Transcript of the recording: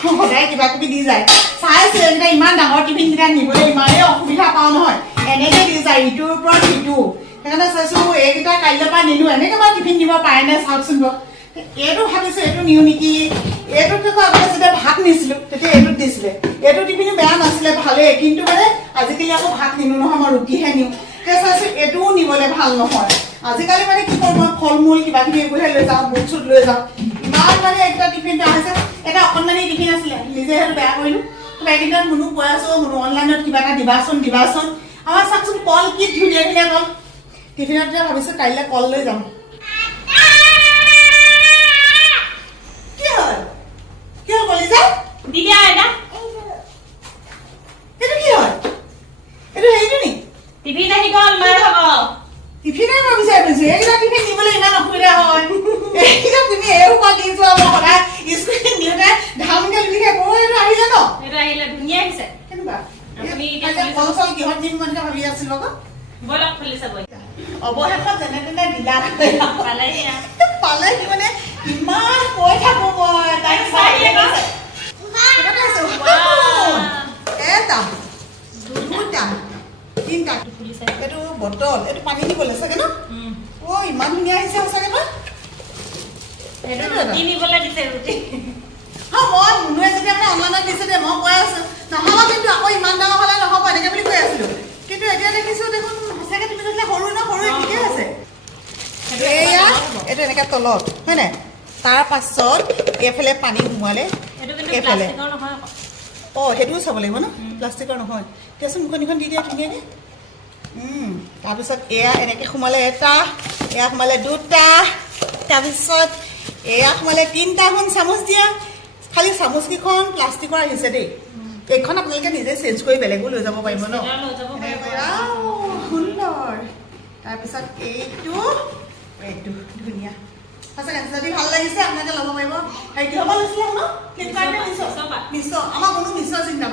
সদায় কিবা কিবি দি যায় চাইছো এইকেইটা ইমান ডাঙৰ টিফিনকেইটা নিবলৈ ইমানেই অসুবিধা পাওঁ নহয় এনেকৈ দি যায় ইটোৰ ওপৰত সিটো সেইকাৰণে চাইছো এইকেইটা কাইলৈৰ পৰা নিনো এনেকৈ বাৰু টিফিন দিব পাৰে নে চাওকচোন বাৰু এইটো ভাবিছো এইটো নিওঁ নেকি এইটোত আগতে যেতিয়া ভাত নিছিলোঁ তেতিয়া এইটোত দিছিলে এইটো টিফিনো বেয়া নাছিলে ভালেই কিন্তু মানে আজিকালি আকৌ ভাত নিনো নহয় মই ৰুটিহে নিওঁ সেই চাইছো এইটোও নিবলৈ ভাল নহয় আজিকালি মানে কি কৰোঁ মই ফল মূল কিবা কিবি এইবোৰহে লৈ যাওঁ বুট চুট লৈ যাওঁ ইমান মানে একটা টিফিন বেয়া হৈছে এটা অকণমানি টিফিন আছিলে নিজে সেইটো বেয়া কৰিলোঁ এইকেইদিনত মুনু কৈ আছো মুনু অনলাইনত কিবা এটা দিবাচোন আমাৰ চাওকচোন কল কি ধুনীয়া ধুনীয়া কল টিফিনত ভাবিছো কাইলৈ কল লৈ যাম কি হ'ল কলি যা দিদি আইতা এইটো কি হয় এইটো হেৰিটো নি টিফিন আহি গ'ল মাৰ হ'ব টিফিনে মই বিচাৰি পাইছো এইকেইটা টিফিন নিবলৈ ইমান অসুবিধা হয় এইকেইটা তুমি এইসোপা দি যোৱা মই সদায় স্কুল নিওঁতে ধামকে লিখে এইটো আহিলে ন এইটো আহিলে ধুনীয়া আহিছে কেনেকুৱা আপুনি কল চল কিহত দিম মানে ভাবি আছিলো আকৌ বলক খুলি চাব অৱশেষত যেনে তেনে দিলা পালেহি পালে মানে ইমান কৈ থাকো মই তাইক এটা দুটা তিনিটা এইটো বটল এইটো পানী দিবলৈ চাগে ন ইমান ধুনীয়া আহিছে সঁচাকে মই ৰুটি নিবলৈ দিছে ৰুটি মই মুনুৱে যেতিয়া মানে অনলাইনত দিছে দে মই কৈ আছো নহ'ব কিন্তু আকৌ ইমান ডাঙৰ হ'লে নহ'ব এনেকে বুলি কৈ আছিলো কিন্তু এতিয়া দেখিছো দেখোন সঁচাকে তুমি দেখিলে সৰু ন সৰু ঠিকে আছে এয়া এইটো এনেকে তলত হয় নাই তাৰ পাছত এইফালে পানী সোমালে এইফালে সেইটোও চাব লাগিব ন প্লাষ্টিকৰ নহয় এতিয়াচোন মুখনিখন দি দিয়া ধুনীয়াকে তাৰপিছত এয়া এনেকে সোমালে এটা এয়া সোমালে দুটা তাৰপিছত এয়া সোমালে তিনিটা এখন চামুচ দিয়া খালি চামুচকেইখন প্লাষ্টিকৰ আহিছে দেই এইখন আপোনালোকে নিজে চেঞ্জ কৰি বেলেগো লৈ যাব পাৰিব ন সুন্দৰ তাৰপিছত এইটো ধুনীয়া সঁচাকৈ যদি ভাল লাগিছে আপোনালোকে ল'ব পাৰিব হেৰি কিহৰ পৰা লৈছিলে ন ফ্লিপকাৰ্টে মিছ আমাৰ কোনো মিছ চিন্তা